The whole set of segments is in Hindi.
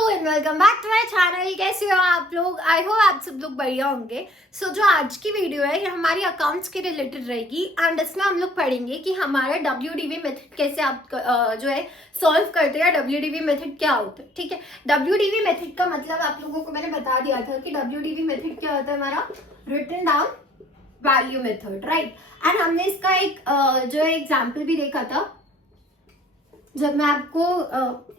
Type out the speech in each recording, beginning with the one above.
And welcome back to my channel. कैसे हो आप लोग? आई होप आप सब लोग बढ़िया होंगे। जो आज की वीडियो है ये हमारी अकाउंट्स के रिलेटेड रहेगी एंड इसमें हम लोग पढ़ेंगे कि हमारा WDV मेथड कैसे आप जो है सॉल्व करते हैं। WDV मेथड क्या होता है, ठीक है। WDV मेथड का मतलब आप लोगों को मैंने बता दिया था कि WDV मेथड क्या होता है, हमारा written down value method, right. And हमने इसका एक जो है एग्जाम्पल भी देखा था जब मैं आपको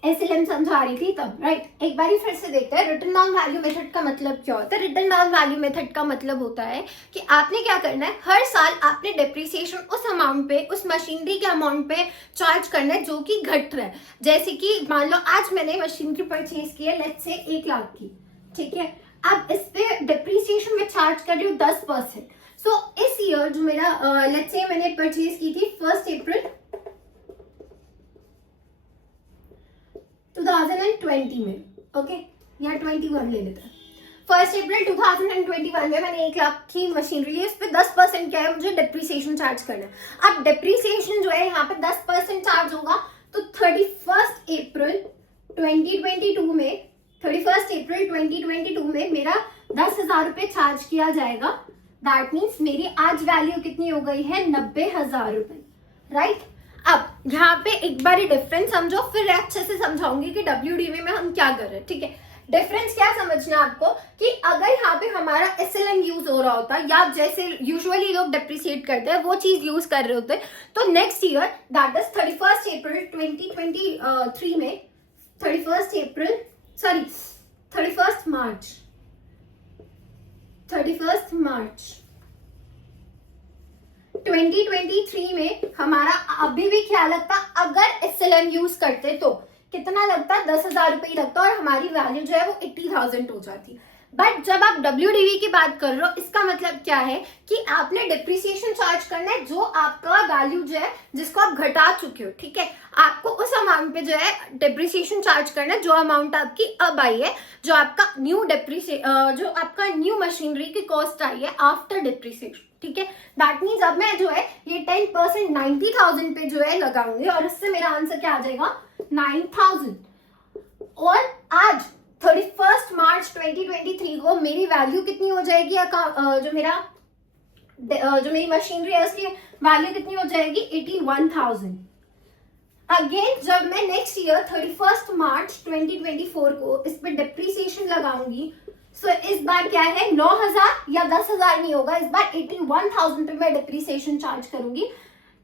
SLM समझा रही थी तब, राइट। एक बार फिर से देखते हैं रिटन डाउन वैल्यू मेथड का मतलब क्या होता है। रिटन डाउन वैल्यू मेथड का मतलब होता है कि आपने क्या करना है, हर साल आपने डिप्रिसिएशन उस अमाउंट पे, उस मशीनरी के अमाउंट पे चार्ज करना है जो कि घट रहा है। जैसे कि मान लो आज मैंने मशीनरी परचेज की है, लेट्स से 1 लाख की, ठीक है। अब इस पे डिप्रिसिएशन में चार्ज कर रही हूँ 10%। सो इस ईयर जो मेरा लेट्स से मैंने परचेज की थी 1 अप्रैल 2020 में, ओके, या 21 ले लेते हैं। 1 अप्रैल 2021 में मैंने 1 लाख की मशीनरी ली, उस पर 10% क्या है, मुझे डिप्रिसिएशन चार्ज करना है। अब डिप्रिसिएशन जो है यहाँ पे 10% चार्ज होगा, तो 31 अप्रैल 2022 में 31 अप्रैल 2022 में मेरा 10,000 रुपये चार्ज किया जाएगा। दैट मीन्स मेरी आज वैल्यू कितनी हो गई है, 90,000 रुपये, राइट। अब यहाँ पे एक बार डिफरेंस समझो, फिर अच्छे से समझाऊंगी कि WDV में हम क्या कर रहे हैं, ठीक है। डिफरेंस क्या समझना है आपको कि अगर यहाँ पे हमारा SLM यूज हो रहा होता या जैसे यूजुअली लोग डिप्रिसिएट करते हैं वो चीज यूज कर रहे होते, तो नेक्स्ट ईयर दैट इज 31 अप्रैल 2023 में 31 मार्च 2023 में हमारा अभी भी क्या लगता, अगर SLM यूज करते तो कितना लगता, 10,000 रुपये लगता और हमारी वैल्यू जो है वो 80,000 हो जाती। बट जब आप WDV की बात कर रहे हो, इसका मतलब क्या है कि आपने डिप्रिसिएशन चार्ज करना है जो आपका वैल्यू जो है जिसको आप घटा चुके हो, ठीक है। आपको उस अमाउंट पे जो है डिप्रिसिएशन चार्ज करना है जो अमाउंट आपकी अब आई है, जो आपका जो आपका न्यू मशीनरी की कॉस्ट आई है आफ्टर डिप्रिसिएशन, ठीक है। दैट मीन्स अब मैं जो है ये 10% 90,000 पे जो है लगाऊंगी और इससे मेरा आंसर क्या आ जाएगा, 9,000। और आज 31 मार्च 2023 को मेरी वैल्यू कितनी हो जाएगी, जो मेरी मशीनरी है उसकी वैल्यू कितनी हो जाएगी, 81,000। अगेन जब मैं नेक्स्ट ईयर 31 मार्च 2024 को इस पे डिप्रिसिएशन लगाऊंगी, सो इस बार क्या है, 9,000 या 10,000 नहीं होगा, इस बार 81,000 पे मैं डिप्रिसिएशन चार्ज करूंगी।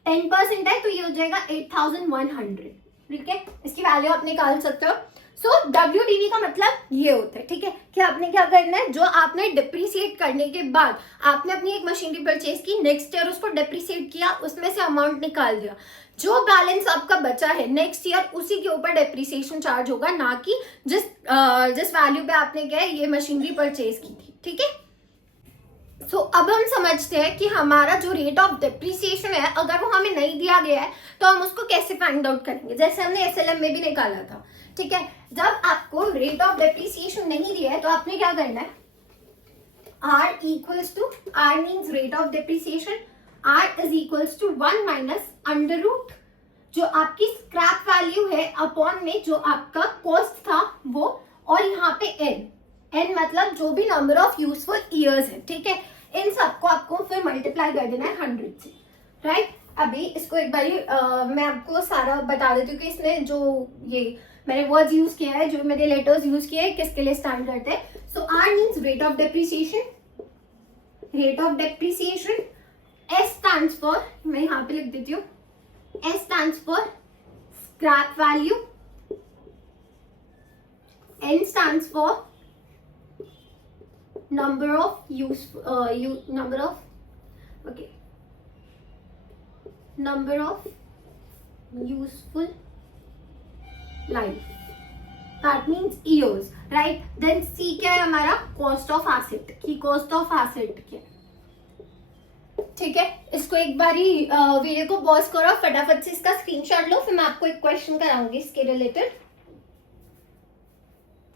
10% है तो ये हो जाएगा 8,100, ठीक है। इसकी वैल्यू आप निकाल सकते हो। सो WDV का मतलब ये होता है, ठीक है, कि आपने क्या करना है, जो आपने डिप्रिसिएट करने के बाद आपने अपनी एक मशीनरी परचेज की, नेक्स्ट ईयर उसको डिप्रिसिएट किया, उसमें से अमाउंट निकाल दिया, जो बैलेंस आपका बचा है नेक्स्ट ईयर उसी के ऊपर डिप्रिसिएशन चार्ज होगा, ना कि जिस वैल्यू पे आपने क्या है ये मशीनरी परचेज की थी, ठीक है। सो अब हम समझते हैं कि हमारा जो रेट ऑफ डिप्रिसिएशन है अगर वो हमें नहीं दिया गया है तो हम उसको कैसे फाइंड आउट करेंगे, जैसे हमने SLM में भी निकाला था, ठीक है। जब आपको रेट ऑफ डिप्रिसिएशन नहीं दिया है तो आपने क्या करना है, R means rate of depreciation, R is equals to 1 minus under root जो आपकी स्क्रैप वैल्यू है अपॉन में जो आपका कॉस्ट था वो, और यहाँ पे n मतलब जो भी नंबर ऑफ यूजफुल ईयर्स है, ठीक है। इन सबको आपको फिर मल्टीप्लाई कर देना है 100 से, राइट। अभी इसको एक बार मैं आपको सारा बता देती हूँ कि इसने जो ये मैंने वर्ड्स यूज किया है, जो मेरे लेटर्स यूज किए हैं, किसके लिए स्टैंड करते हैं। सो R means rate of depreciation, S stands for, मैं यहाँ पे लिख देती हूँ, S stands for scrap value, N stands for number of useful life, that means years, right. Then C क्या है हमारा, cost of asset की, cost of asset क्या, ठीक है। इसको एक बारी वीडियो को पॉज करो, फटाफट से इसका स्क्रीनशॉट लो, फिर मैं आपको एक क्वेश्चन कराऊंगी इसके रिलेटेड।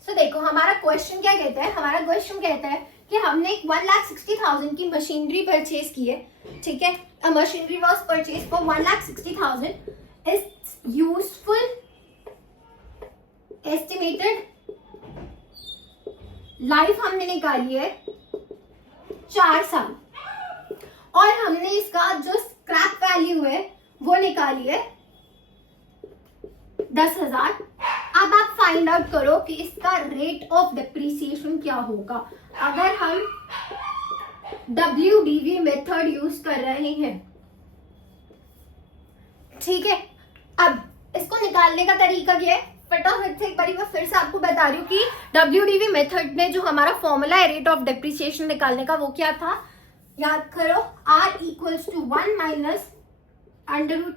सो देखो हमारा क्वेश्चन क्या कहता है, हमारा क्वेश्चन कहता है कि हमने एक 1,60,000 की मशीनरी परचेज की है, ठीक है। अ machinery was purchase for 1,60,000, is useful estimated life हमने निकाली है 4 साल और हमने इसका जो स्क्रैप वैल्यू है वो निकाली है 10,000। अब आप फाइंड आउट करो कि इसका रेट ऑफ डेप्रिसिएशन क्या होगा अगर हम WDV मेथड यूज कर रहे हैं। ठीक है, अब इसको निकालने का तरीका क्या है, फटाफट से एक बार मैं फिर से आपको बता रही हूँ कि WDV मेथड में जो हमारा फॉर्मूला है रेट ऑफ डेप्रिसिएशन निकालने का वो क्या था, याद करो, R equals to 1 minus √n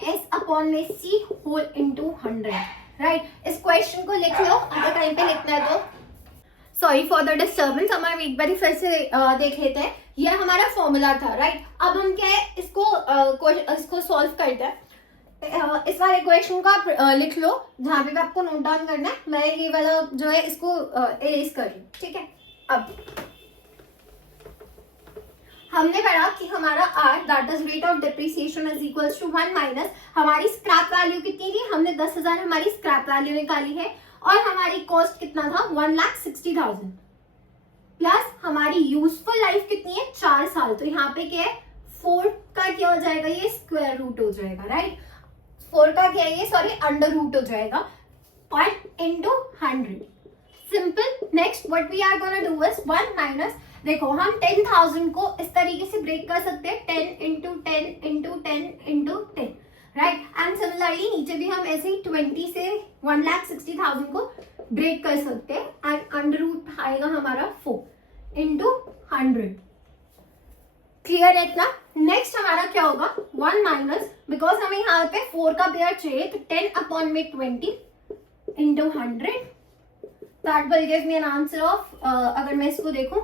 S/C whole into 100। Right, इस क्वेश्चन को लिख लो अगर कहीं पे लिखना है तो। सॉरी फॉर द डिस्टर्बेंस, हम एक बार फिर से देख लेते हैं। ये हमारा फॉर्मूला था। राइट, अब हम क्या है इसको सॉल्व करते हैं। इस वाले क्वेश्चन को आप लिख लो जहां पे आपको नोट डाउन करना है। मैं ये वाला जो है इसको इरेज कर रही हूँ। ठीक है, अब हमने पढ़ा कि हमारा R that is rate of depreciation is equals to 1 minus हमारी स्क्रैप वैल्यू कितनी थी, हमने 10,000 हमारी स्क्रैप वैल्यू निकाली है और हमारी कॉस्ट कितना था 1,60,000 प्लस हमारी यूजफुल लाइफ कितनी है 4 साल। तो यहाँ पे क्या है 4 का क्या हो जाएगा, ये स्क्वायर रूट हो जाएगा। राइट, 4 का क्या है ये, सॉरी अंडर रूट हो जाएगा और into 100। Simple. Next what we are gonna do is 1 minus, देखो हम 10,000 को इस तरीके से ब्रेक कर सकते हैं 10 into 10 into 10 into 10। Right, and similarly नीचे भी हम ऐसे ही 20 से 1,60,000 को ब्रेक कर सकते हैं एंड अंडर रूट आएगा हमारा 4 इंटू 100। क्लियर है इतना। नेक्स्ट हमारा क्या होगा 1 माइनस, बिकॉज हमें यहाँ पे 4 का पेयर चाहिए तो 10/20 into 100 that will give me an answer of, अगर मैं इसको देखूं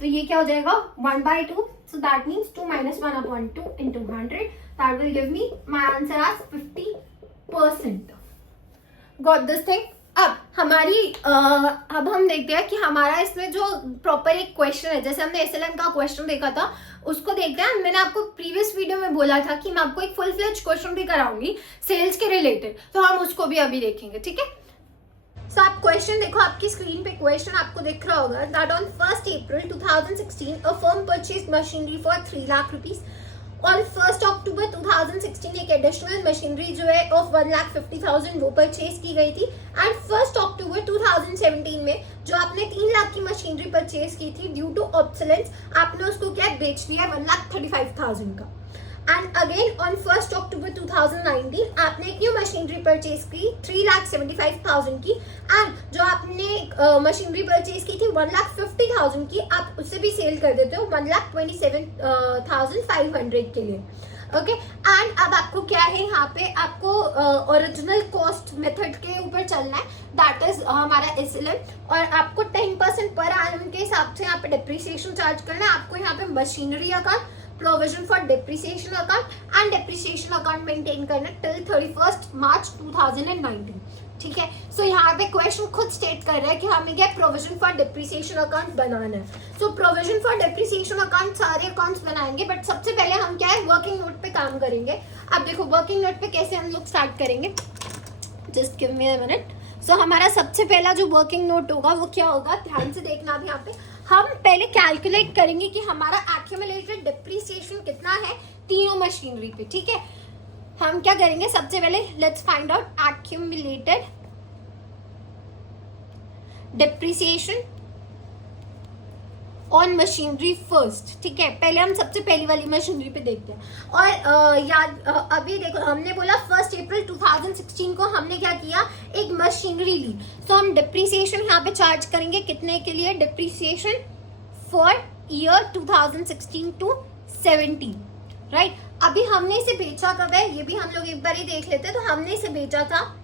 तो ये क्या हो जाएगा 1/2, so that means 2 minus 1/2 into 100 that will give me my answer as 50%. Got this thing? अब हमारी अब हम देखते हैं कि हमारा इसमें जो प्रॉपर एक क्वेश्चन है, जैसे हमने SLM का क्वेश्चन देखा था उसको देखते हैं। मैंने आपको प्रीवियस वीडियो में बोला था कि मैं आपको एक फुल फ्लेज क्वेश्चन भी कराऊंगी सेल्स के रिलेटेड, तो हम उसको भी अभी देखेंगे। ठीक है, सो आप क्वेश्चन देखो, आपकी स्क्रीन पे क्वेश्चन आपको दिख रहा होगा that on 1st April 2016 a firm purchase machinery for 3 lakh rupees. On 1st October 2016 एक एडिशनल मशीनरी जो है ऑफ 1,50,000 वो परचेज की गई थी एंड 1st October 2017 में जो आपने 3 लाख की मशीनरी परचेज की थी ड्यू टू ऑब्सोलेंस आपने उसको क्या बेच दिया 1,35,000 का। And again on 1st October 2019 आपने एक न्यू मशीनरी परचेज की 3,75,000 की एंड जो आपने मशीनरी परचेज की थी 1,50,000 की आप उससे भी सेल कर देते हो 1,27,500 के लिए। ओके, एंड अब आपको क्या है यहाँ पे आपको ओरिजिनल कॉस्ट मेथड के ऊपर चलना है दैट इज हमारा SLM और आपको 10% पर एनम के हिसाब से यहाँ पे डेप्रिसिएशन चार्ज करना है। आपको यहाँ पे machinery account, provision for depreciation account and depreciation account maintain करना टिल 31st March 2019। ठीक है, सो यहाँ पे क्वेश्चन खुद स्टेट कर रहा है कि हमें क्या प्रोविजन फॉर डेप्रिसिएशन अकाउंट बनाना है। So provision for depreciation account सारे अकाउंट्स बनाएंगे बट सबसे पहले हम क्या है वर्किंग नोट पे काम करेंगे। अब देखो वर्किंग नोट पे कैसे हम लोग स्टार्ट करेंगे, just give me a minute. So हमारा सबसे पहला जो वर्किंग नोट होगा वो क्या होगा, ध्यान से देखना। अब यहाँ पे हम पहले कैलकुलेट करेंगे कि हमारा एक्यूमुलेटेड डेप्रिसिएशन कितना है तीनों मशीनरी पे। ठीक है, हम क्या करेंगे सबसे पहले let's find out accumulated depreciation on machinery first. ठीक है, पहले हम सबसे पहली वाली मशीनरी पे देखते हैं। और याद अभी देखो हमने बोला 1st April 2016 को हमने क्या किया, एक मशीनरी ली। तो हम डेप्रिसिएशन यहाँ पे चार्ज करेंगे कितने के लिए, depreciation for year 2016 to 17। Right, अभी हमने इसे बेचा कब है ये भी हम लोग एक बार ही देख लेते हैं। तो हमने इसे बेचा था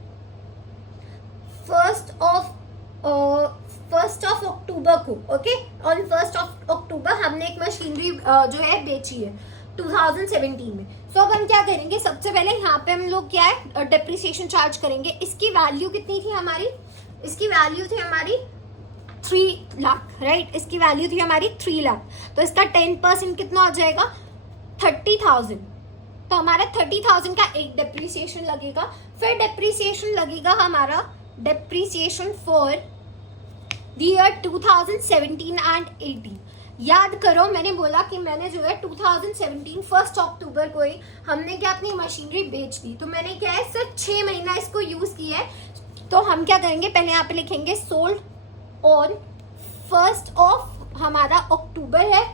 1st of October को। Okay, on 1st of October हमने एक मशीनरी जो है बेची है 2017 में। सो अब हम क्या करेंगे, सबसे पहले यहाँ पे हम लोग क्या है डेप्रिसिएशन चार्ज करेंगे। इसकी वैल्यू कितनी थी हमारी, इसकी वैल्यू थी हमारी 3 लाख। राइट, इसकी वैल्यू थी हमारी 3 लाख। तो इसका 10% कितना हो जाएगा 30,000। तो हमारा 30,000 का एक डेप्रिसिएशन लगेगा। फिर डेप्रिसिएशन लगेगा हमारा depreciation for the year 2017 and 18। याद करो मैंने बोला कि मैंने जो है 2017 1 अक्टूबर को ही हमने क्या अपनी मशीनरी बेच दी। तो मैंने क्या है सिर्फ 6 महीना इसको यूज किया है। तो हम क्या करेंगे, पहले यहाँ पे लिखेंगे सोल्ड ऑन 1 हमारा अक्टूबर है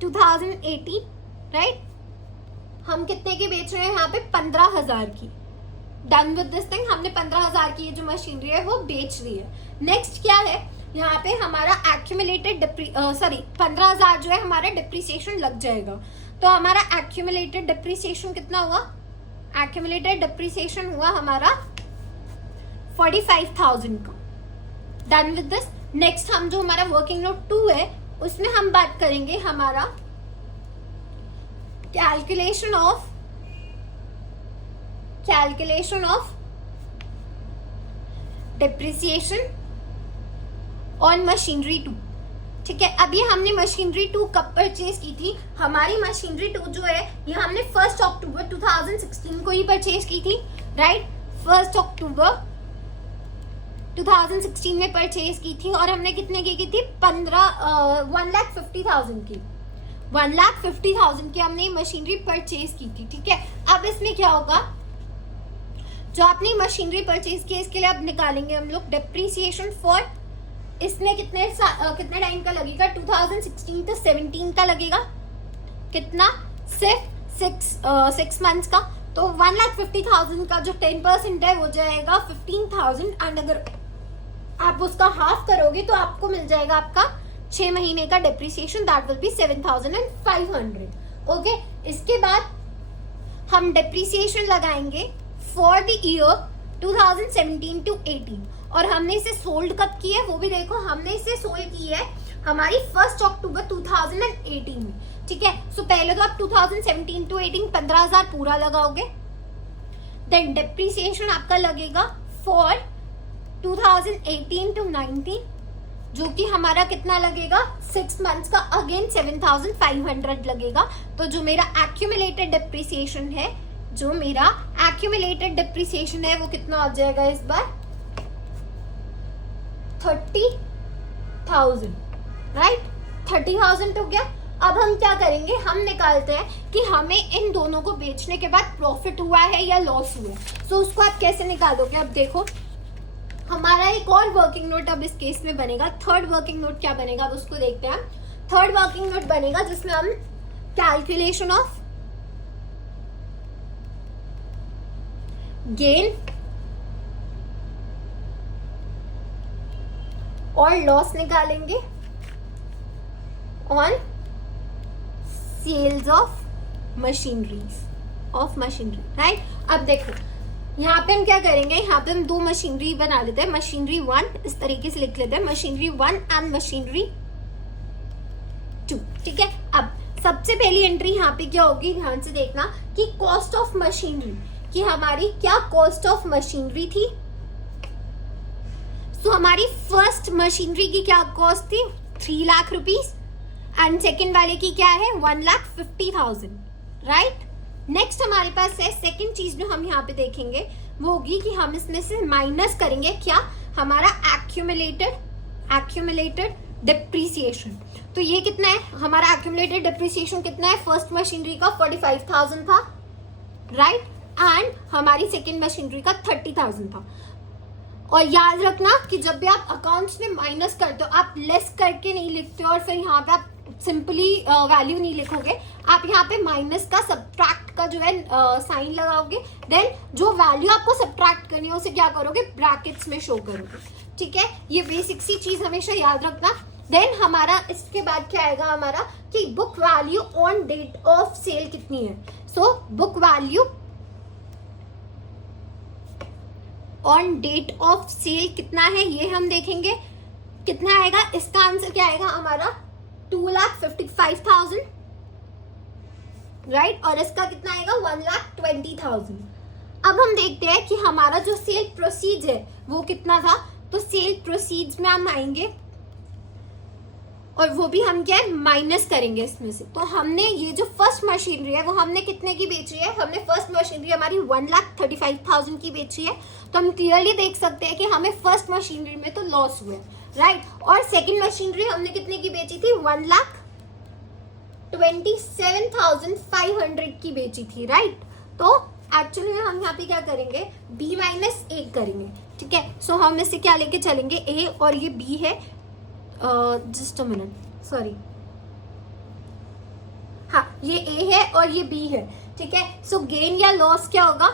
2018, राइट। हम कितने की बेच रहे हैं यहाँ पे 15,000 की। डन विद दिस थिंग, हमने 15,000 की ये जो मशीनरी है वो बेच रही है। नेक्स्ट क्या है यहाँ पे हमारा एक्यूमुलेटेड 15,000 जो है हमारा डिप्रिसिएशन लग जाएगा। तो हमारा एक्यूमुलेटेड डिप्रिसिएशन कितना हुआ, एक्यूमुलेटेड डिप्रिसिएशन हुआ हमारा 45,000 का। Done with this. नेक्स्ट हम जो हमारा वर्किंग नोट 2 है उसमें हम बात करेंगे हमारा calculation of depreciation on machinery 2। ठीक है, अभी हमने मशीनरी 2 कब परचेज की थी, हमारी मशीनरी 2 जो है ये हमने 1 अक्टूबर 2016 को ही परचेज की थी, राइट। 1 अक्टूबर 2016 में परचेज की थी और हमने कितने की थी 1,50,000 की। 1,50,000 की हमने मशीनरी परचेज की थी। ठीक है, अब इसमें क्या होगा, जो आपने मशीनरी परचेज की इसके लिए अब निकालेंगे हम लोग डिप्रिसिएशन फॉर, इसमें कितने टाइम का लगेगा, 2016 to 17 का लगेगा, कितना, सिर्फ 6 मंथ्स का। तो 1,50,000 का जो 10% है वो जाएगा 15,000 एंड अगर आप उसका हाफ करोगे तो आपको मिल जाएगा आपका 6 महीने का depreciation, that will be 7,500। Okay, इसके बाद हम डिप्रिसिएशन लगाएंगे फॉर द ईयर 2017 to 18 और हमने इसे सोल्ड कब की है वो भी देखो, हमने इसे सोल्ड की है हमारी 1 अक्टूबर 2018 में। ठीक है, सो पहले तो आप 2017 to 18 15,000 पूरा लगाओगे, देन डिप्रिसिएशन आपका लगेगा फॉर 2018 to 19 जो कि हमारा कितना लगेगा 6 मंथ्स का, अगेन 7,500 लगेगा। तो जो मेरा एक्यूमुलेटेड डिप्रिसिएशन है, जो मेरा एक्यूमुलेटेड डिप्रिसिएशन है वो कितना हो जाएगा इस बार 30,000, राइट। 30,000 हो गया। अब हम क्या करेंगे, हम निकालते हैं कि हमें इन दोनों को बेचने के बाद प्रॉफिट हुआ है या लॉस हुआ है। सो उसको आप कैसे निकालोगे, अब देखो हमारा एक और वर्किंग नोट अब इस केस में बनेगा। थर्ड वर्किंग नोट क्या बनेगा अब उसको देखते हैं। थर्ड वर्किंग नोट बनेगा जिसमें हम कैलकुलेशन ऑफ गेन और लॉस निकालेंगे on sales of machinery, right. अब देखो यहाँ पे हम क्या करेंगे, यहाँ पे हम 2 मशीनरी बना लेते हैं, मशीनरी 1 इस तरीके से लिख लेते हैं, मशीनरी 1 एंड मशीनरी 2। ठीक है, अब सबसे पहली एंट्री यहाँ पे क्या होगी, ध्यान से देखना कि कॉस्ट ऑफ मशीनरी, कि हमारी क्या कॉस्ट ऑफ मशीनरी थी। सो हमारी फर्स्ट मशीनरी की क्या कॉस्ट थी 3 लाख रुपीस एंड सेकेंड वाले की क्या है 1,50,000, राइट। नेक्स्ट हमारे पास है सेकेंड चीज जो हम यहाँ पे देखेंगे वो होगी कि हम इसमें से माइनस करेंगे क्या, हमारा एक्यूमुलेटेड डिप्रिसिएशन। तो ये कितना है, हमारा एक्यूमुलेटेड डिप्रिसिएशन कितना है, फर्स्ट मशीनरी का 45,000 था, राइट, एंड हमारी सेकेंड मशीनरी का 30,000 था। और याद रखना कि जब भी आप अकाउंट्स में माइनस करते हो आप लेस करके नहीं लिखते हो और फिर यहाँ पे आप सिंपली वैल्यू नहीं लिखोगे, आप यहाँ पे माइनस का सब्ट्रैक्ट का जो है साइन लगाओगे, देन जो वैल्यू आपको सब्ट्रैक्ट करनी है उसे क्या करोगे ब्रैकेट्स में शो करोगे। ठीक है, ये बेसिक सी चीज हमेशा याद रखना। देन हमारा इसके बाद क्या आएगा हमारा कि book value on date of sale कितनी है। So book value on date of sale कितना है ये हम देखेंगे, कितना आएगा, इसका आंसर क्या आएगा हमारा 2,55,000, राइट, और इसका कितना आएगा 1,20,000। अब हम देखते हैं कि हमारा जो सेल प्रोसीड्स है वो कितना था। तो सेल प्रोसीड्स में हम आएंगे और वो भी हम क्या है माइनस करेंगे इसमें से। तो हमने ये जो फर्स्ट मशीनरी है वो हमने कितने की बेची है, हमने फर्स्ट मशीनरी हमारी 1,35,000 की बेची है। तो हम क्लियरली देख सकते हैं कि हमें फर्स्ट मशीनरी में तो लॉस हुआ है, राइट। और सेकंड मशीनरी हमने कितने की बेची थी? 1,27,500 की बेची थी, राइट। तो एक्चुअली हम यहाँ पे क्या करेंगे? B माइनस ए करेंगे, ठीक है। सो हम इससे क्या लेके चलेंगे? ए और ये B है, जस्ट अ मिनट, सॉरी, हाँ ये ए है और ये B है, ठीक है। सो गेन या लॉस क्या होगा?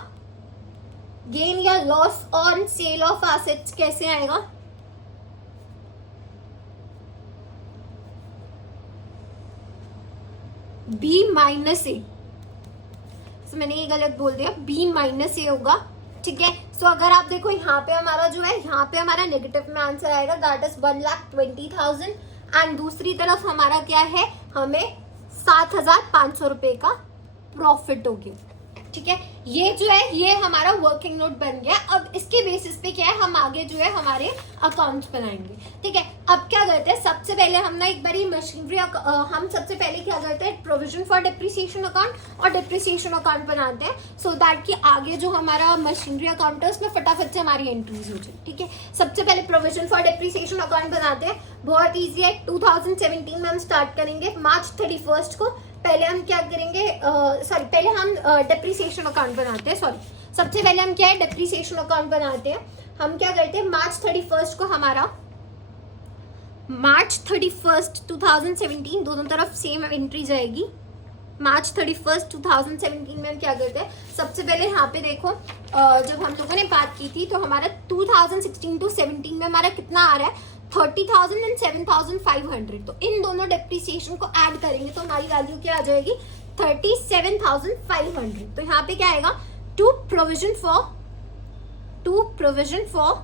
गेन या loss on sale of assets कैसे आएगा? B माइनस ए, मैंने ये गलत बोल दिया, B माइनस ए होगा, ठीक है। सो अगर आप देखो यहाँ पे हमारा जो है, यहाँ पे हमारा नेगेटिव में आंसर आएगा, दैट इज 1,20,000 एंड दूसरी तरफ हमारा क्या है? हमें 7,500 रुपए का प्रॉफिट हो गया, ठीक है। ये जो है ये हमारा वर्किंग नोट बन गया। अब इसके बेसिस पे क्या है, हम आगे जो है हमारे अकाउंट्स बनाएंगे, ठीक है। अब क्या करते हैं? सबसे पहले हम ना एक बारी मशीनरी, हम सबसे पहले क्या करते हैं? प्रोविजन फॉर डिप्रिसिएशन अकाउंट और डिप्रिसिएशन अकाउंट बनाते हैं, सो दैट कि आगे जो हमारा मशीनरी अकाउंट है उसमें फटाफट से हमारी एंट्रीज हो जाए, ठीक है। सबसे पहले प्रोविजन फॉर डिप्रिसिएशन अकाउंट बनाते हैं, बहुत ईजी है। 2017 में हम स्टार्ट करेंगे, मार्च 31 को। पहले हम क्या करेंगे? पहले हम डिप्रिसिएशन अकाउंट बनाते हैं, सबसे पहले हम क्या है? डिप्रिसिएशन अकाउंट बनाते हैं। हम क्या करते हैं? मार्च 31 को हमारा, मार्च 31 2017 दोनों तरफ सेम एंट्री जाएगी। मार्च 31 2017 में हम क्या करते हैं? सबसे पहले यहाँ पे देखो, जब हम लोगों ने बात की थी तो हमारा 2016 to 17 में हमारा कितना आ रहा है? 30,000 एंड 7,500। तो इन दोनों डेप्रिसिएशन को ऐड करेंगे तो हमारी वैल्यू क्या आ जाएगी? 37,500। तो यहाँ पे क्या आएगा? To provision for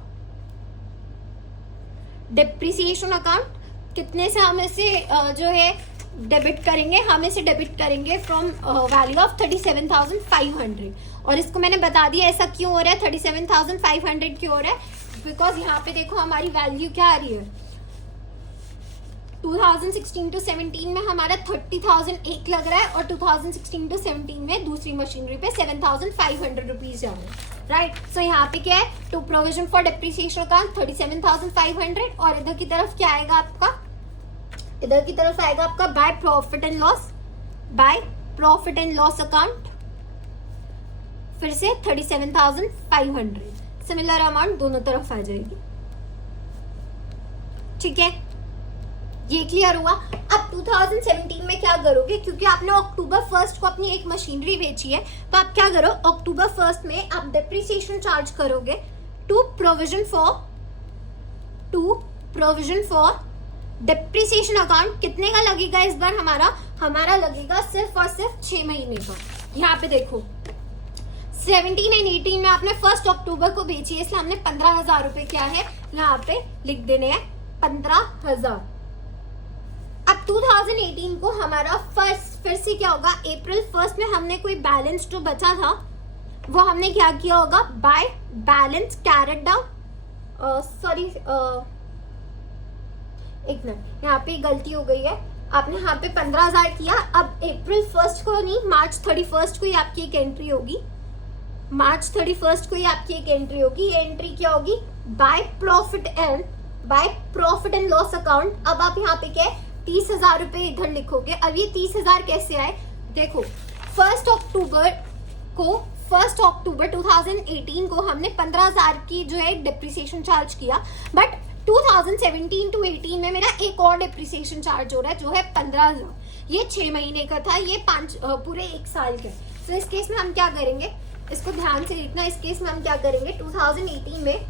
depreciation account, कितने से हम इसे जो है डेबिट करेंगे? हम इसे डेबिट करेंगे फ्रॉम वैल्यू ऑफ 37,500। और इसको मैंने बता दिया ऐसा क्यों हो रहा है, 37,500 क्यों हो रहा है, बिकॉज यहाँ पे देखो हमारी वैल्यू क्या आ रही है? 2016 to 17 में हमारा 30,000 एक लग रहा है और 2016 to 17 में दूसरी मशीनरी पे 7,500 रुपीज जा रहे हैं, राइट। सो यहाँ पे क्या है? To provision for depreciation account 37,500 और इधर की तरफ क्या आएगा आपका? इधर की तरफ आएगा आपका by profit and loss account, फिर से 37,500। सिमिलर अमाउंट दोनों तरफ आ जाएगी, ठीक है। ये क्लियर हुआ। अब 2017 में क्या करोगे? क्योंकि आपने अक्टूबर 1 को अपनी एक मशीनरी बेची है, तो आप क्या करो? अक्टूबर 1 में आप डेप्रिसिएशन चार्ज करोगे to provision for depreciation account. कितने का लगेगा इस बार? हमारा लगेगा सिर्फ और सिर्फ 6 महीने का। यहाँ पे देखो 17 एंड 18 में आपने 1 अक्टूबर को बेची है, इसलिए हमने 15,000 रुपए क्या है यहाँ पे लिख देने हैं, 15,000। अब 2018 को हमारा फिर से क्या होगा? अप्रैल 1 में हमने कोई बैलेंस जो बचा था वो हमने क्या किया होगा? By balance carried down, sorry एक मिनट, यहाँ पे गलती हो गई है। आपने यहाँ पे 15,000 किया। अब अप्रैल 1 को नहीं, मार्च 31 को ही आपकी एक एंट्री होगी। मार्च 31 को ही आपकी एक एंट्री होगी। ये एंट्री क्या होगी? By profit and loss account. अब आप यहाँ पे क्या है? 30,000 रुपए इधर लिखोगे। अब ये 30,000 कैसे आए? देखो 1 अक्टूबर 2018 को हमने 15,000 की जो है डिप्रिसिएशन चार्ज किया, बट 2017 to 18 में मेरा एक और डिप्रिसिएशन चार्ज हो रहा है जो है 15,000। ये 6 महीने का था, ये पूरे 1 साल का। तो इस केस में हम क्या करेंगे? इसको ध्यान से लिखना। इस केस में हम क्या करेंगे? 2018 में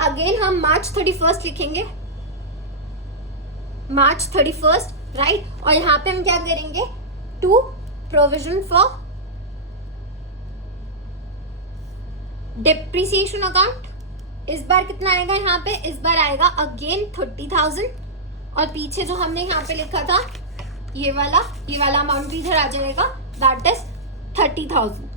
अगेन हम मार्च 31 लिखेंगे, मार्च 31, राइट। और यहाँ पे हम क्या करेंगे? To provision for depreciation account. इस बार कितना आएगा यहाँ पे? इस बार आएगा अगेन 30,000 और पीछे जो हमने यहाँ पे लिखा था ये वाला अमाउंट भी इधर आ जाएगा, that is 30,000।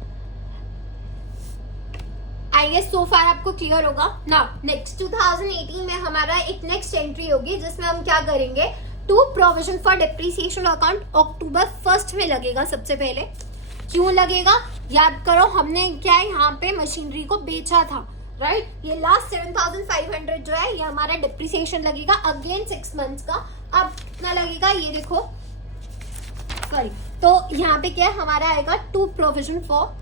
I guess so far आपको क्लियर होगा ना। नेक्स्ट 2018 में हमारा एक नेक्स्ट एंट्री होगी जिसमें हम क्या करेंगे? To provision for depreciation account October 1 में लगेगा। सबसे पहले क्यों लगेगा? याद करो, हमने क्या है यहाँ पे मशीनरी को बेचा था, राइट। ये लास्ट 7,500 जो है ये हमारा डिप्रिसिएशन लगेगा अगेन 6 मंथ्स का। अब कितना लगेगा ये देखो, सॉरी, तो यहाँ पे क्या हमारा आएगा to provision for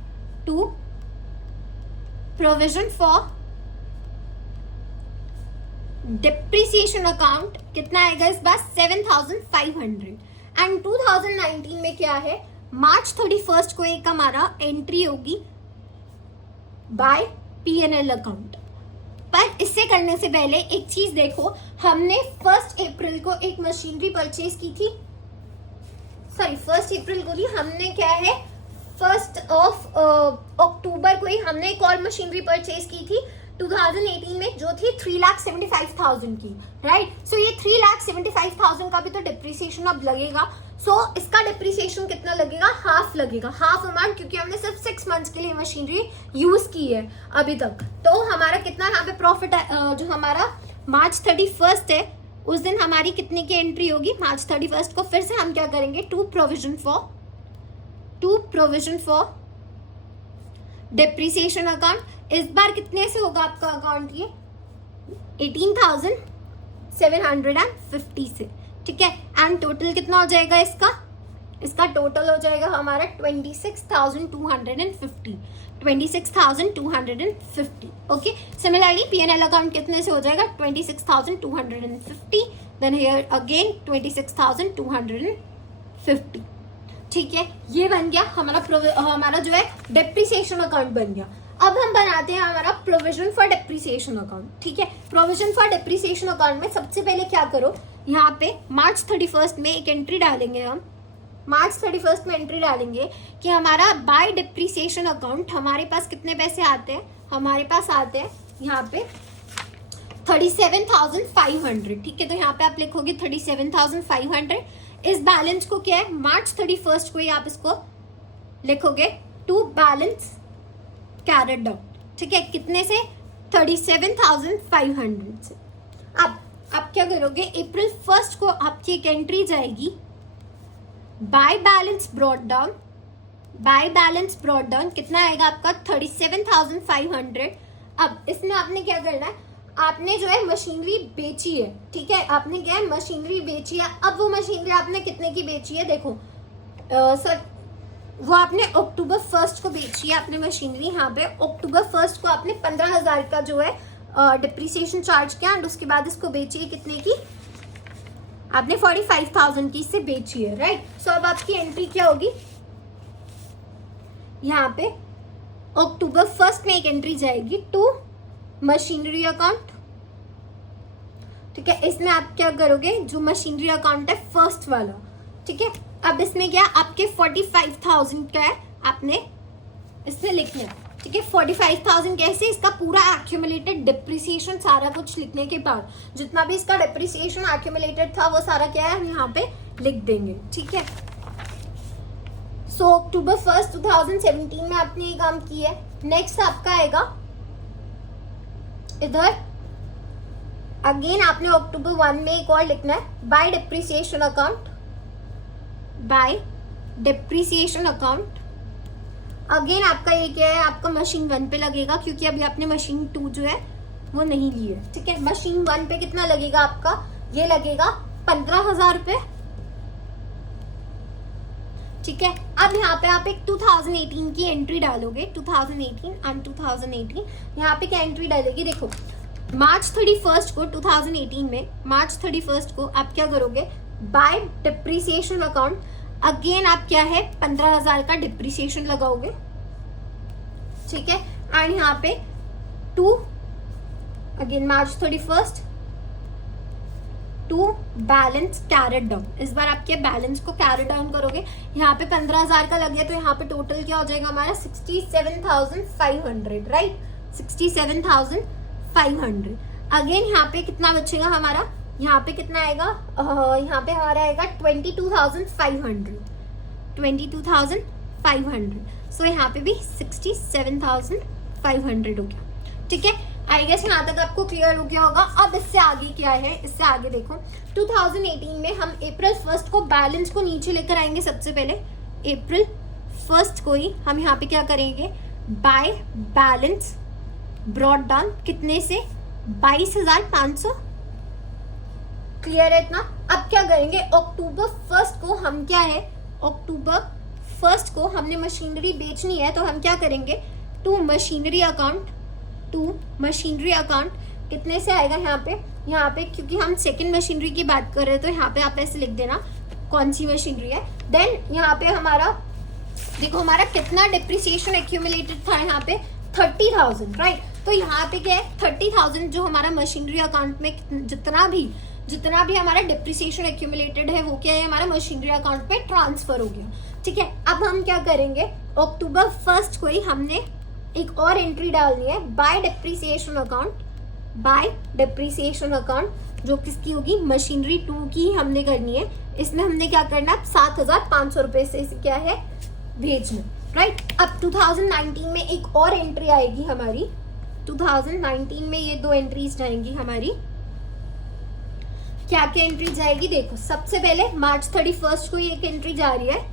depreciation account कितना आएगा इस बार 7,500। एंड 2019 में क्या है, मार्च 31 को एक हमारा एंट्री होगी बाय P&L अकाउंट। पर इससे करने से पहले एक चीज देखो, हमने 1 अप्रैल को एक मशीनरी परचेज की थी, सॉरी 1 अप्रैल को नहीं, हमने क्या है 1 अक्टूबर को ही हमने एक और मशीनरी परचेज की थी 2018 में, जो थी 3,75,000 की, राइट। सो ये 3,75,000 का भी तो डिप्रिसिएशन अब लगेगा। सो इसका डिप्रिसिएशन कितना लगेगा, हाफ लगेगा, हाफ अमाउंट, क्योंकि हमने सिर्फ 6 मंथ्स के लिए मशीनरी यूज की है अभी तक। तो हमारा कितना यहाँ पे प्रॉफिट है, जो हमारा मार्च 31 है उस दिन हमारी कितने की एंट्री होगी, मार्च 31 को फिर से हम क्या करेंगे, to provision for depreciation account. इस बार कितने से होगा आपका अकाउंट, ये 18,750 से, ठीक है। एंड टोटल कितना हो जाएगा इसका टोटल हो जाएगा हमारा 26,250। ओके। सिमिलरली P&L अकाउंट कितने से हो जाएगा 26,250, देन हियर अगेन 26,250, ठीक है। ये बन गया हमारा जो है डिप्रिसिएशन अकाउंट बन गया। अब हम बनाते हैं हमारा प्रोविजन फॉर डिप्रिसिएशन अकाउंट, ठीक है। प्रोविजन फॉर डिप्रिसिएशन अकाउंट में सबसे पहले क्या करो, यहाँ पे मार्च 31 में एक एंट्री डालेंगे हम, मार्च 31 में एंट्री डालेंगे कि हमारा बाय डिप्रिसिएशन अकाउंट हमारे पास कितने पैसे आते हैं, हमारे पास आते हैं यहाँ पे 37,500, ठीक है। तो यहाँ पे आप लिखोगे 37,500। इस बैलेंस को क्या है, मार्च 31 को ही आप इसको लिखोगे टू बैलेंस कैरेड डाउन, ठीक है। कितने से 37,500 से। अब आप क्या करोगे, अप्रैल 1 को आपकी एक एंट्री जाएगी बाय बैलेंस ब्रॉट डाउन, कितना आएगा आपका 37,500। अब इसमें आपने क्या करना है, आपने जो है मशीनरी बेची है, ठीक है, आपने क्या है मशीनरी बेची है। अब वो मशीनरी आपने कितने की बेची है, देखो सर वो आपने अक्टूबर 1 को बेची है आपने मशीनरी, यहाँ पे अक्टूबर 1 को आपने 15,000 का जो है डिप्रिसिएशन चार्ज किया, एंड उसके बाद इसको बेची है कितने की, आपने 45,000 की इससे बेची है, राइट। सो अब आपकी एंट्री क्या होगी, यहाँ पे अक्टूबर 1 में एक एंट्री जाएगी टू मशीनरी अकाउंट, ठीक है। इसमें आप क्या करोगे, जो मशीनरी अकाउंट है फर्स्ट वाला, ठीक है। अब इसमें क्या आपके 45,000 का है, आपने इसमें लिखना है, ठीक है। 45,000 कैसे, इसका पूरा एक्यूमुलेटेड डिप्रिसिएशन सारा कुछ लिखने के बाद जितना भी इसका डिप्रिसिएशन एक्यूमुलेटेड था वो सारा क्या है हम यहाँ पे लिख देंगे, ठीक है। सो अक्टूबर 1, 2017 में आपने ये काम किया है। नेक्स्ट आपका आएगा इधर अगेन आपने अक्टूबर 1 में एक और लिखना है बाय डिप्रिसिएशन अकाउंट। अगेन आपका ये क्या है, आपका मशीन 1 पे लगेगा, क्योंकि अभी आपने मशीन 2 जो है वो नहीं ली है, ठीक है। मशीन 1 पे कितना लगेगा आपका, ये लगेगा 15,000 रुपए, ठीक है। अब यहाँ पे आप एक 2018 की एंट्री डालोगे, 2018 यहाँ पे क्या एंट्री डालेगी, देखो मार्च 31 को 2018 में मार्च 31 को आप क्या करोगे, बाय डिप्रिसिएशन अकाउंट अगेन आप क्या है 15,000 का डिप्रिसिएशन लगाओगे, ठीक है। एंड यहाँ पे to again March 31 to balance carried down, इस बार आपके बैलेंस को कैरेट डाउन करोगे। यहाँ पे 15,000 का लग गया, तो यहाँ पे टोटल क्या हो जाएगा हमारा 67,500, राइट, 67,500। अगेन यहाँ पे कितना बचेगा हमारा, यहाँ पे कितना आएगा, यहाँ पे हमारा आएगा 22,500। सो यहाँ पे भी 67,500 हो गया, ठीक है। आई गेस यहाँ तक आपको क्लियर हो गया होगा। अब इससे आगे क्या है, इससे आगे देखो 2018 में हम अप्रैल 1 को बैलेंस को नीचे लेकर आएंगे। सबसे पहले अप्रैल 1 को ही हम यहाँ पे क्या करेंगे, बाय बैलेंस ब्रॉट डाउन कितने से, 22,500। क्लियर है इतना। अब क्या करेंगे, अक्टूबर 1 को हम क्या है, अक्टूबर 1 को हमने मशीनरी बेचनी है, तो हम क्या करेंगे, to machinery account, to machinery account कितने से आएगा यहाँ पे क्योंकि हम सेकंड मशीनरी की बात कर रहे हैं, तो यहाँ पे आप ऐसे लिख देना कौन सी मशीनरी है। देन यहाँ पे हमारा देखो हमारा कितना डिप्रिसिएशन एक्यूमुलेटेड था यहाँ पे, 30,000, राइट। तो यहाँ पे क्या है, 30,000 जो हमारा मशीनरी अकाउंट में जितना भी हमारा डिप्रिसिएशन एक्यूमुलेटेड है वो क्या है, हमारा मशीनरी अकाउंट में ट्रांसफर हो गया। ठीक है, अब हम क्या करेंगे, अक्टूबर 1 को ही हमने एक और एंट्री डालनी है, by depreciation account, by depreciation account जो किसकी होगी, मशीनरी 2 की हमने करनी है। इसमें हमने क्या करना है, 7,500 रुपए से इसे क्या है, भेजना, राइट। अब 2019 में एक और एंट्री आएगी हमारी, 2019 में ये 2 एंट्रीज जाएंगी हमारी। क्या क्या एंट्री जाएगी, देखो सबसे पहले मार्च 31 को एक एंट्री जा रही है,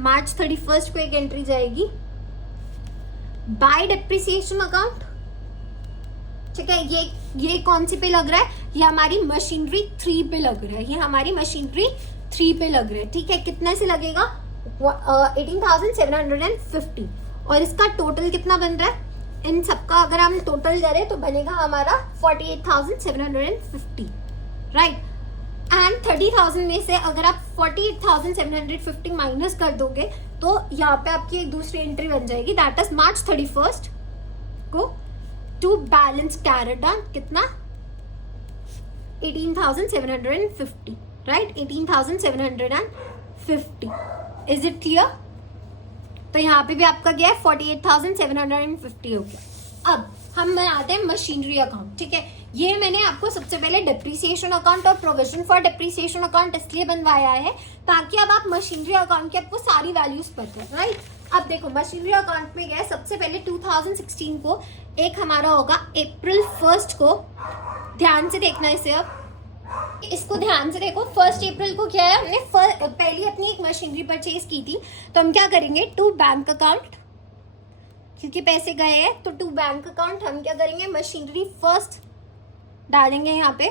मार्च 31 को एक एंट्री जाएगी बाय डिप्रिसिएशन अकाउंट। ठीक है, ये कौन सी पे लग रहा है, ये हमारी मशीनरी 3 पे लग रहा है, ये हमारी मशीनरी 3 पे लग रहा है। ठीक है, कितने से लगेगा, 18,750, और इसका टोटल कितना बन रहा है, इन सबका अगर हम टोटल करें तो बनेगा हमारा 48,750, राइट। एंड 30,000 में से अगर आप 48,750 माइनस कर दोगे तो यहाँ पे आपकी एक दूसरी एंट्री बन जाएगी, दैट इज मार्च 31 को टू बैलेंस कैरेट ऑन कितना, 18,750, राइट, 18,750। Is it clear. तो यहाँ पे भी आपका गया है 48,750 हो गया। अब हम बनाते हैं मशीनरी अकाउंट। ठीक है, ये मैंने आपको सबसे पहले डिप्रिसिएशन अकाउंट और प्रोविजन फॉर डिप्रिसिएशन अकाउंट इसलिए बनवाया है ताकि अब आप मशीनरी अकाउंट की आपको सारी वैल्यूज पता है, राइट। अब देखो मशीनरी अकाउंट में गया, सबसे पहले 2016 को एक हमारा होगा अप्रैल 1 को, ध्यान से देखना इसे, अब इसको ध्यान से देखो। 1 अप्रैल को क्या है, हमने पहली अपनी एक मशीनरी परचेज की थी, तो हम क्या करेंगे, टू बैंक अकाउंट, क्योंकि पैसे गए हैं तो टू बैंक अकाउंट हम क्या करेंगे, मशीनरी फर्स्ट डालेंगे यहाँ पे।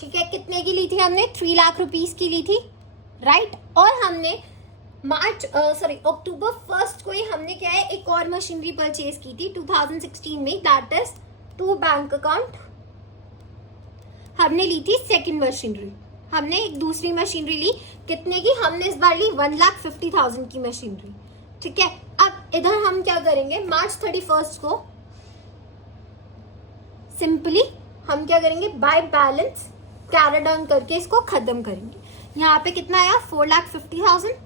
ठीक है, कितने की ली थी हमने, 3 लाख रुपीस की ली थी, राइट। और हमने अक्टूबर 1 को ही हमने क्या है, एक और मशीनरी परचेज की थी 2016 में, that is to bank account. हमने ली थी सेकंड मशीनरी, हमने एक दूसरी मशीनरी ली, कितने की, हमने इस बार ली 1,50,000 की मशीनरी। ठीक है, अब इधर हम क्या करेंगे, मार्च 31 को सिंपली हम क्या करेंगे, बाय बैलेंस कैरी डाउन करके इसको खत्म करेंगे। यहाँ पे कितना आया, 4,50,000।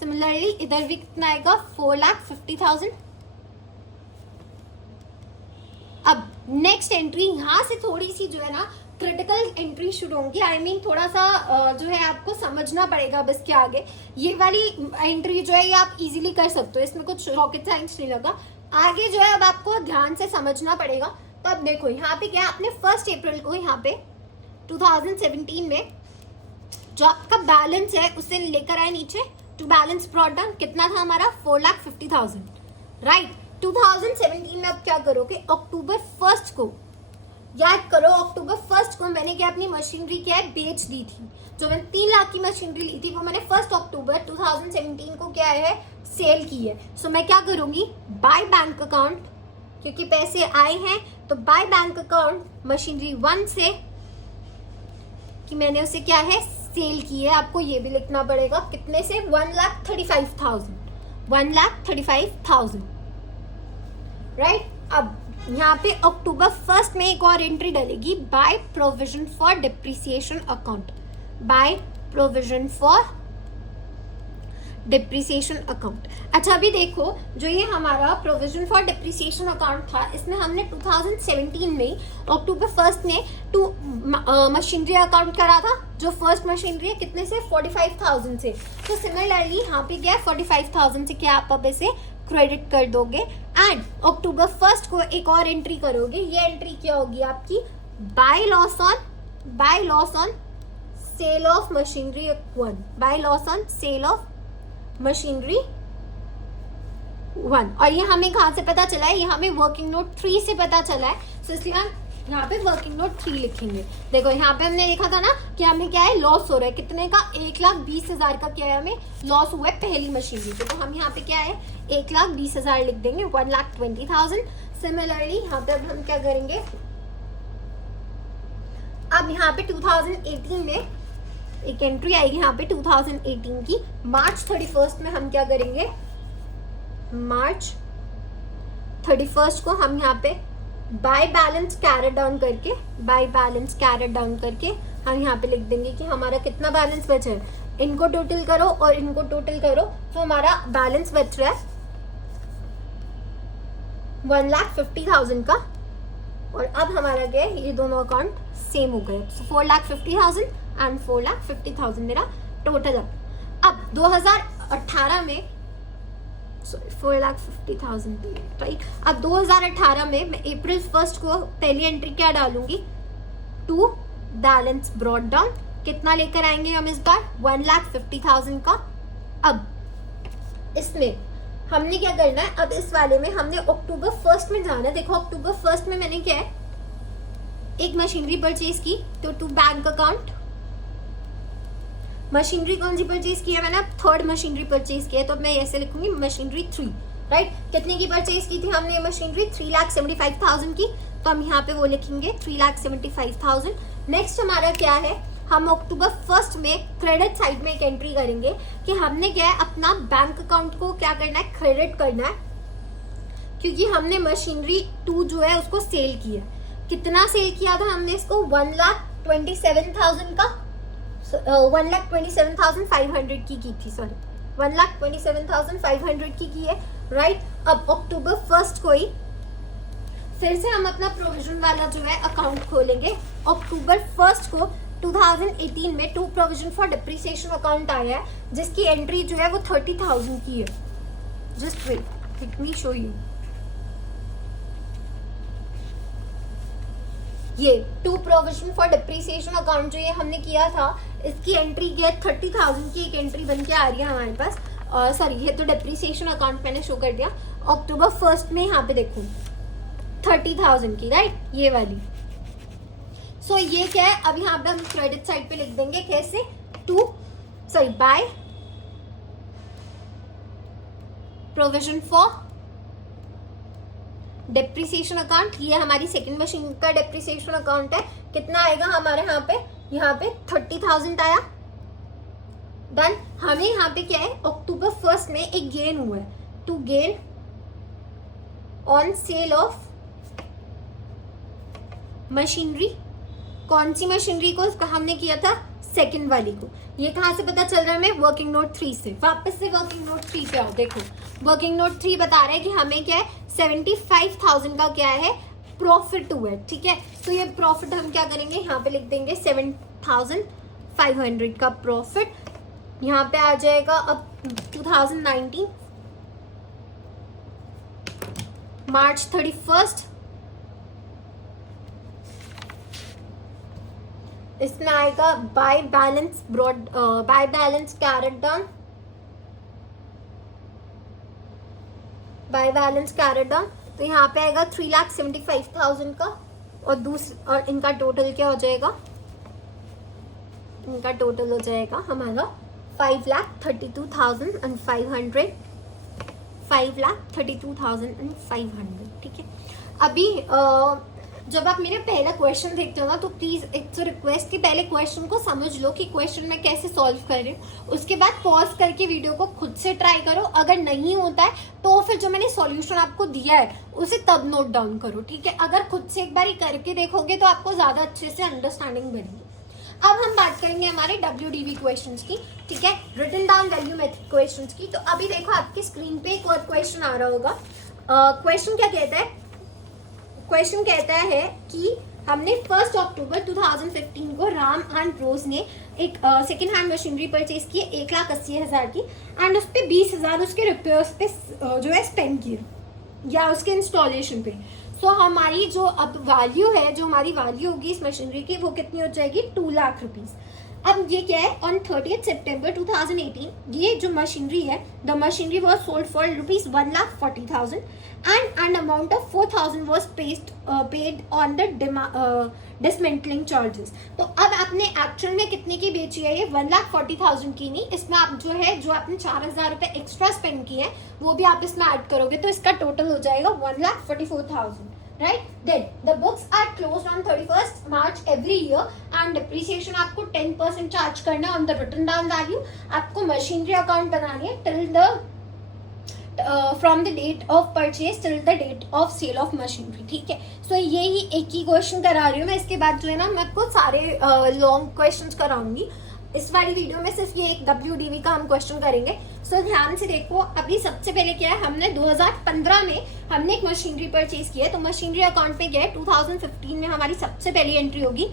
सिमिलरली इधर भी कितना आएगा, 4,50,000। अब नेक्स्ट एंट्री यहाँ से थोड़ी सी जो है ना क्रिटिकल एंट्री शुरू होंगी, आई मीन थोड़ा सा जो है आपको समझना पड़ेगा बस के आगे। ये वाली एंट्री जो है ये आप इजीली कर सकते हो, इसमें कुछ रॉकेट साइंस नहीं लगा। आगे जो है अब आपको ध्यान से समझना पड़ेगा। तो अब देखो यहाँ पे क्या, आपने 1 अप्रैल को यहाँ पे 2017 में जो आपका बैलेंस है उसे लेकर आए नीचे, टू बैलेंस ब्रॉट डाउन, कितना था हमारा, 4,50,000, राइट। 2017 में अब क्या करोगे, अक्टूबर 1 को याद करो, अक्टूबर 1 को मैंने क्या अपनी मशीनरी क्या है, बेच दी थी। जो मैंने 3 लाख की मशीनरी ली थी वो मैंने 1 अक्टूबर 2017 को क्या है, सेल की है। सो मैं क्या करूंगी, बाय बैंक अकाउंट, क्योंकि पैसे आए हैं तो बाय बैंक अकाउंट मशीनरी 1 से कि मैंने उसे क्या है, सेल की है। आपको ये भी लिखना पड़ेगा, कितने से, 1,35,000, 1,35,000, राइट। अब यहाँ पे अक्टूबर 1 में एक और एंट्री डलेगी, by provision for depreciation account, by provision for depreciation account. अच्छा अभी देखो, जो ये हमारा प्रोविजन फॉर डिप्रिसिएशन अकाउंट था, इसमें हमने 2017 में अक्टूबर 1 में टू मशीनरी अकाउंट करा था, जो फर्स्ट मशीनरी है, कितने से, 45,000 से। तो सिमिलरली यहाँ पे क्या है, 45,000 से क्या आप अब इसे क्रेडिट कर दोगे एंड अक्टूबर 1 को एक और एंट्री करोगे। ये एंट्री क्या होगी आपकी, bye loss on sale of machinery 1, bye loss on sale of machinery 1। और ये हमें कहाँ से पता चला है, ये हमें वर्किंग नोट 3 से पता चला है, तो इसलिए हम यहाँ पे वर्किंग नोट 3 लिखेंगे। देखो यहाँ पे हमने देखा था ना कि हमें क्या है, लॉस हो रहा है, कितने का, 1,20,000 का क्या है, हमें लॉस हुआ है पहली मशीनरी पे, तो हम यहाँ पे क्या है 1,20,000 लिख देंगे, 1,20,000। सिमिलरली यहाँ पे अब हम क्या करेंगे, अब यहाँ पे 2018 में एक एंट्री आएगी, यहाँ पे 2018 की मार्च 31 में हम क्या करेंगे, मार्च 31 को हम यहाँ पे बाय बैलेंस कैरेट डाउन करके, बाय बैलेंस कैरेट डाउन करके हम यहाँ पे लिख देंगे कि हमारा कितना बैलेंस बचा है, इनको टोटल करो और इनको टोटल करो, तो हमारा बैलेंस बच रहा है 1,50,000 का। और अब हमारा क्या है, ये दोनों अकाउंट सेम हो गए, 4,50,000 एंड 4,50,000 मेरा टोटल। अब 2018 में 4,50,000 राइट। अब 2018 में मैं अप्रैल 1 को पहली एंट्री क्या डालूंगी, टू बैलेंस ब्रॉट डाउन, कितना लेकर आएंगे हम इस बार, 1,50,000 का। अब इसमें हमने क्या करना है, अब इस वाले में हमने अक्टूबर 1 में जाना है। देखो अक्टूबर 1 में मैंने क्या है, एक मशीनरी परचेज की, तो टू बैंक अकाउंट, मशीनरी कौन सी परचेज की है मैंने, थर्ड मशीनरी परचेज की है, तो मैं ऐसे लिखूंगी मशीनरी 3 राइट। कितने की परचेज की थी हमने मशीनरी, 3,75,000 की, तो हम यहाँ पे वो लिखेंगे 3,75,000। नेक्स्ट हमारा क्या है, हम अक्टूबर 1 में क्रेडिट साइड में एक एंट्री करेंगे कि हमने क्या है, अपना बैंक अकाउंट को क्या करना है, क्रेडिट करना है, क्योंकि हमने मशीनरी 2 जो है उसको सेल किया। कितना सेल किया था हमने इसको, 1,27,000 का, 1,27,500 की थी, सॉरी 1,27,500 की है राइट। अब अक्टूबर 1 को ही फिर से हम अपना प्रोविजन वाला जो है अकाउंट खोलेंगे। अक्टूबर 1 को 2018 में to provision for depreciation account आया है, जिसकी एंट्री जो है वो 30,000 की है। Just wait, let me show you. ये to provision for depreciation account जो ये हमने किया था, इसकी एंट्री क्या है, 30,000 की एक एंट्री बन के आ रही है हमारे पास। और सॉरी, ये तो डिप्रिसिएशन अकाउंट मैंने शो कर दिया। अक्टूबर 1 में यहाँ पे देखो 30,000 की राइट, ये वाली। सो ये क्या है, अब यहाँ पे हम क्रेडिट साइड पे लिख देंगे कैसे, bye provision for depreciation account. ये हमारी सेकंड मशीन का डिप्रिसिएशन अकाउंट है। कितना आएगा हमारे यहाँ पे 30,000 आया। डन। हमें यहाँ पे क्या है, अक्टूबर 1 में एक गेन हुआ है, to gain on sale of machinery. कौन सी मशीनरी को, हमने किया था सेकंड वाली को। ये कहाँ से पता चल रहा है हमें, वर्किंग नोट 3 से। वापस से वर्किंग नोट 3 पे आओ। देखो वर्किंग नोट 3 बता रहे हैं कि हमें क्या है, 75,000 का क्या है, प्रॉफिट हुआ है। ठीक है, तो ये प्रॉफिट हम क्या करेंगे, यहाँ पे लिख देंगे 7,500 का प्रॉफिट। यहाँ पे आ जाएगा अब 2019 मार्च 31, इसमें आएगा by balance carried down, by balance carried down. तो यहाँ पे आएगा 3,75,000 का, और इनका टोटल क्या हो जाएगा, इनका टोटल हो जाएगा हमारा 5,32,500, 5,32,500। ठीक है, अभी जब आप मेरा पहला क्वेश्चन देखते हो ना, तो प्लीज एक तो रिक्वेस्ट कि पहले क्वेश्चन को समझ लो कि क्वेश्चन में कैसे सॉल्व कर रही हूँ, उसके बाद पॉज करके वीडियो को खुद से ट्राई करो। अगर नहीं होता है तो फिर जो मैंने सॉल्यूशन आपको दिया है उसे तब नोट डाउन करो। ठीक है, अगर खुद से एक बार करके देखोगे तो आपको ज्यादा अच्छे से अंडरस्टैंडिंग बनेगी। अब हम बात करेंगे हमारे WDV क्वेश्चंस की। ठीक है, written down value method questions की। तो अभी देखो आपकी स्क्रीन पे एक और क्वेश्चन आ रहा होगा। क्वेश्चन क्या कहता है, क्वेश्चन कहता है कि हमने 1 अक्टूबर 2015 को राम एंड रोज ने एक सेकेंड हैंड मशीनरी परचेज की 1,80,000 की, एंड उस पर 20,000 उसके रिपेयर्स पे जो है स्पेंड किए, या उसके इंस्टॉलेशन पे। सो हमारी जो अब वैल्यू है, जो हमारी वैल्यू होगी इस मशीनरी की, वो कितनी हो जाएगी, 2 लाख रुपीज। अब ये क्या है, ऑन 30th September 2018 ये जो मशीनरी है, the machinery was sold for ₹1,40,000 and amount of 4,000 was paid on the dismantling charges. तो अब आपने एक्चुअल में कितने की बेची है ये, 1,40,000 की नहीं, इसमें आप जो है जो आपने 4,000 रुपये एक्स्ट्रा स्पेंड किए हैं वो भी आप इसमें ऐड करोगे तो इसका टोटल हो जाएगा 1,44,000, right? Then the books are closed on 31st March every year and depreciation आपको 10% चार्ज करना है on the written down value। आपको मशीनरी अकाउंट बनानी है till the from the date of purchase till the date of sale of machinery, ठीक है। सो यही एक ही क्वेश्चन करा रही हूँ मैं, इसके बाद जो है ना मैं आपको सारे लॉन्ग क्वेश्चंस कराऊंगी। इस वाली वीडियो में सिर्फ ये एक WDV का हम क्वेश्चन करेंगे। सो ध्यान से देखो, अभी सबसे पहले क्या है, हमने 2015 में हमने एक मशीनरी परचेज की है, तो मशीनरी अकाउंट में क्या है 2015 में हमारी सबसे पहली एंट्री होगी।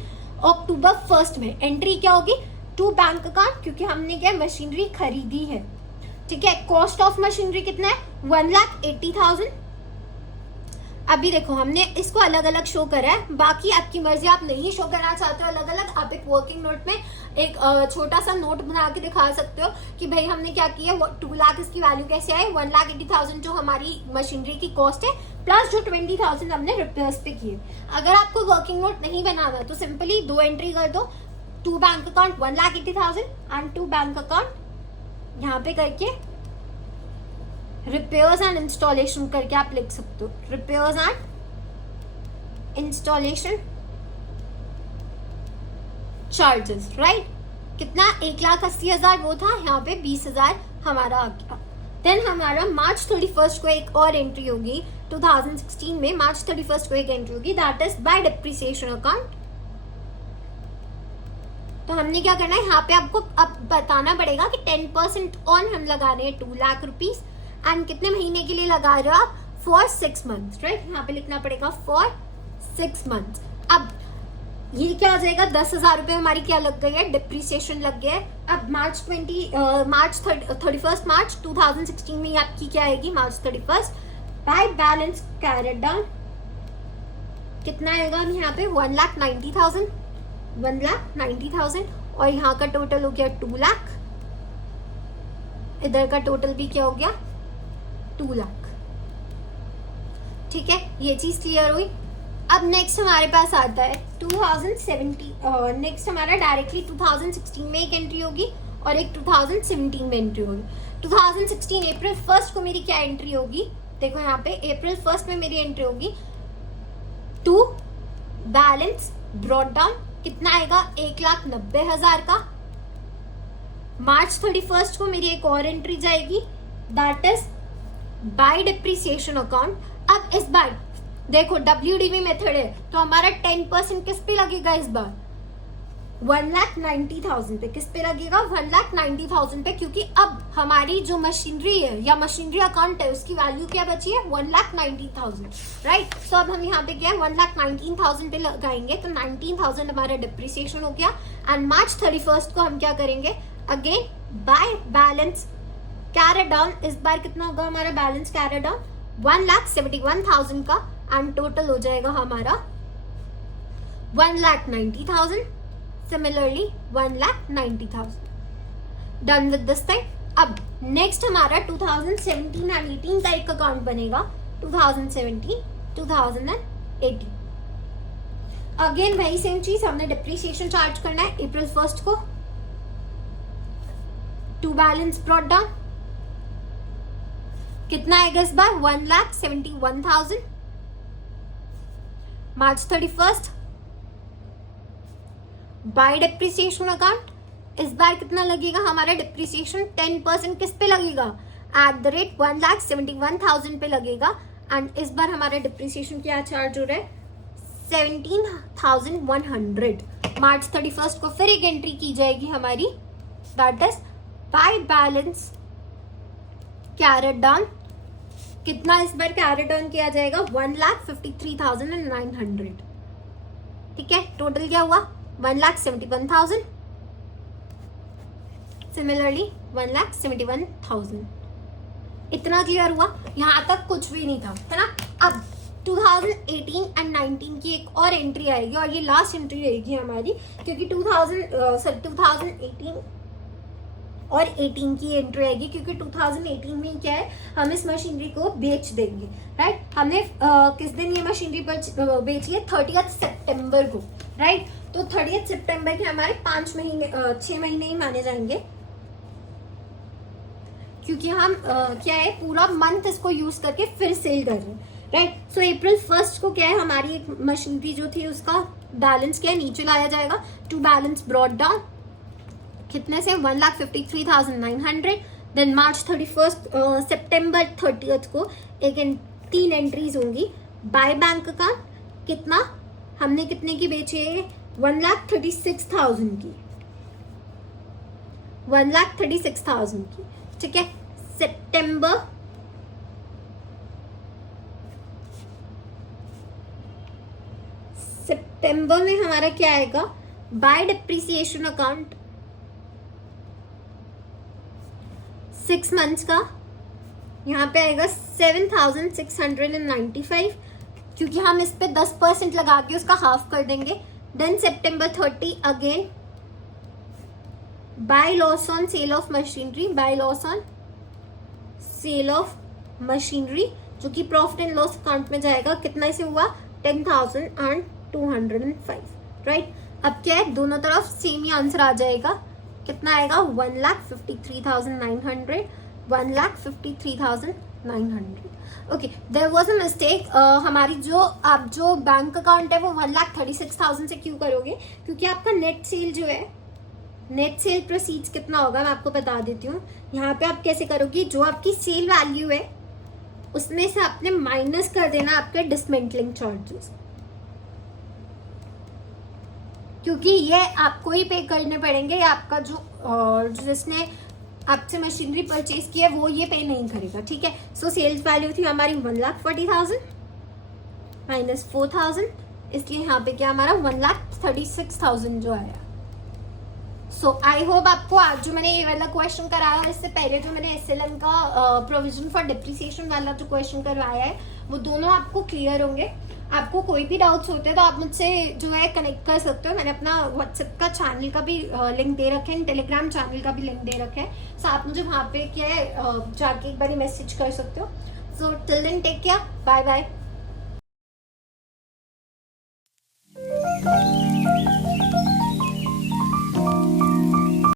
अक्टूबर 1 में एंट्री क्या होगी, टू बैंक अकाउंट, क्योंकि हमने क्या मशीनरी खरीदी है, ठीक है। कॉस्ट ऑफ मशीनरी कितना है, 1,80,000। अभी देखो हमने इसको अलग अलग शो करा है, बाकी आपकी मर्जी, आप नहीं शो करना चाहते हो अलग अलग, आप एक वर्किंग नोट में एक छोटा सा नोट बना के दिखा सकते हो कि भाई हमने क्या किया, 2 लाख इसकी वैल्यू कैसे आई, 1,80,000 जो हमारी मशीनरी की कॉस्ट है प्लस जो 20,000 हमने रिपेयर्स पे किए। अगर आपको वर्किंग नोट नहीं बनाना तो सिंपली 2 एंट्री कर दो, 2 bank account 1,80,000 and 2 bank account यहाँ पे करके रिपेयर्स एंड इंस्टॉलेशन करके आप लिख सकते हो, repairs and installation charges, right. कितना, 1,80,000 वो था, यहाँ पे 20,000 हमारा आ गया। देन हमारा मार्च 31 को एक और एंट्री होगी, 2016 में मार्च 31 को एक एंट्री होगी, that is by depreciation account. तो हमने क्या करना है, यहाँ पे आपको अब बताना पड़ेगा कि 10% ऑन हम लगा रहे हैं 2 लाख रुपीज एंड कितने महीने के लिए लगा रहे हो आप, फॉर 6 मंथ्स, राइट। यहाँ पे लिखना पड़ेगा फॉर 6 मंथ्स। अब ये क्या हो जाएगा, 10,000 रुपये हमारी क्या लग गई है, डिप्रिसिएशन लग गया है। अब मार्च 31 मार्च 2016 में आपकी क्या आएगी, मार्च 31 बाय बैलेंस कैरिड डाउन कितना आएगा यहाँ पे, 1,90,000, 1,90,000 और यहाँ का टोटल हो गया 2 लाख, इधर का टोटल भी क्या हो गया 2 लाख, ठीक है। ये चीज क्लियर हुई। अब नेक्स्ट हमारे पास आता है 2017, नेक्स्ट हमारा डायरेक्टली 2016 में एक एंट्री होगी और एक 2017 में एंट्री होगी। 2016 अप्रैल 1 को मेरी क्या एंट्री होगी, देखो यहाँ पे अप्रैल 1 में मेरी एंट्री होगी, टू बैलेंस ब्रॉट डाउन कितना आएगा, 1,90,000 का। मार्च 31 को मेरी एक और एंट्री जाएगी, that is by depreciation account. अब इस बार देखो WDV मेथड है तो हमारा 10% किस पे लगेगा इस बार, 1,90,000 पे। किस पे लगेगा, 1,90,000 पे, क्योंकि अब हमारी जो मशीनरी है या मशीनरी अकाउंट है उसकी वैल्यू क्या बची है, 1,90,000, राइट। सो अब हम यहाँ पे क्या है 1,19,000 पे लगाएंगे तो 19,000 हमारा डिप्रिसिएशन हो गया। एंड मार्च 31 को हम क्या करेंगे, again by balance carry down, इस बार कितना होगा हमारा बैलेंस कैरी डाउन, 1,71,000 का एंड टोटल हो जाएगा हमारा 1,90,000, similarly 1,90,000। Done with this thing. अब नेक्स्ट हमारा 2017 एंड 18 का एक अकाउंट बनेगा, 2017 2018। अगेन वही सेम चीज, हमने डिप्रिसिएशन चार्ज करना है अप्रैल 1 को, टू बैलेंस ब्रॉट डाउन कितना आएगा इस बार, 1,71,000। मार्च 31 बाय डिप्रिसिएशन अकाउंट, इस बार कितना लगेगा हमारा डिप्रिसिएशन, 10% किस पे लगेगा, एट द रेट 1,71,000 पे लगेगा। एंड इस बार हमारा डिप्रिसिएशन क्या चार्ज हो रहा है, 17,100। मार्च 31 को फिर एक एंट्री की जाएगी हमारी, that is by balance carried down, कितना इस बार कैरेट डाउन किया जाएगा, 1,53,900, ठीक है। टोटल क्या हुआ, 1,71,000, सिमिलरली 1,71,000। इतना क्लियर हुआ, यहां तक कुछ भी नहीं था, है ना। अब 2018 एंड 19 की एक और एंट्री आएगी और ये लास्ट एंट्री रहेगी हमारी, क्योंकि 2018 और 18 की एंट्री आएगी, क्योंकि 2018 में क्या है, हम इस मशीनरी को बेच देंगे, राइट। हमने किस दिन ये मशीनरी पर बेची है, 30 सितंबर को, राइट। तो 30 सितंबर के हमारे 6 महीने ही माने जाएंगे, क्योंकि हम क्या है, पूरा मंथ इसको यूज करके फिर सेल कर रहे हैं, राइट। सो April 1 को क्या है, हमारी एक मशीनरी जो थी उसका बैलेंस क्या है, नीचे लाया जाएगा, टू बैलेंस ब्रॉट डाउन कितने से, 1,53,900। देन March 31 सितंबर 30 को एक 3 एंट्रीज होंगी। बाय बैंक का कितना, हमने कितने की बेची है, 1,36,000 की, 1,36,000 की, ठीक है। सितंबर में हमारा क्या आएगा, बाय डिप्रिसिएशन अकाउंट 6 मंथ्स का, यहाँ पे आएगा 7,695, क्योंकि हम इस पे 10% लगा के उसका हाफ कर देंगे। Then September 30 again by loss on sale of machinery, by loss on sale of machinery, जो कि प्रॉफिट एंड लॉस अकाउंट में जाएगा, कितना से हुआ, 10,205, राइट। अब क्या है, दोनों तरफ सेम ही आंसर आ जाएगा, कितना आएगा, 1,53,900, 1,53,900। Okay, there was a mistake, हमारी जो बैंक अकाउंट है वो 1,36,000 से क्यों करोगे, क्योंकि आपका नेट सेल जो है, नेट सेल प्रोसीड्स कितना होगा मैं आपको बता देती हूँ। यहाँ पे आप कैसे करोगी, जो आपकी सेल वैल्यू है उसमें से आपने माइनस कर देना आपके डिसमेंटलिंग चार्जेस, क्योंकि ये आपको ही पे करने पड़ेंगे, आपका जो जिसने आपसे मशीनरी परचेज किया वो ये पे नहीं करेगा, ठीक है। सो सेल्स वैल्यू थी हमारी 1,40,000 माइनस 4,000, इसलिए यहाँ पे क्या हमारा 1,36,000 जो आया। सो आई होप आपको आज जो मैंने ये वाला क्वेश्चन कराया है, इससे पहले जो मैंने SLM का प्रोविजन फॉर डिप्रिसिएशन वाला जो क्वेश्चन करवाया है, वो दोनों आपको क्लियर होंगे। आपको कोई भी डाउट्स होते हैं तो आप मुझसे जो है कनेक्ट कर सकते हो। मैंने अपना व्हाट्सएप का चैनल का भी लिंक दे रखे हैं, टेलीग्राम चैनल का भी लिंक दे रखे हैं। सो आप मुझे वहाँ पे क्या है जाके एक बार मैसेज कर सकते हो। So till then take care, bye bye.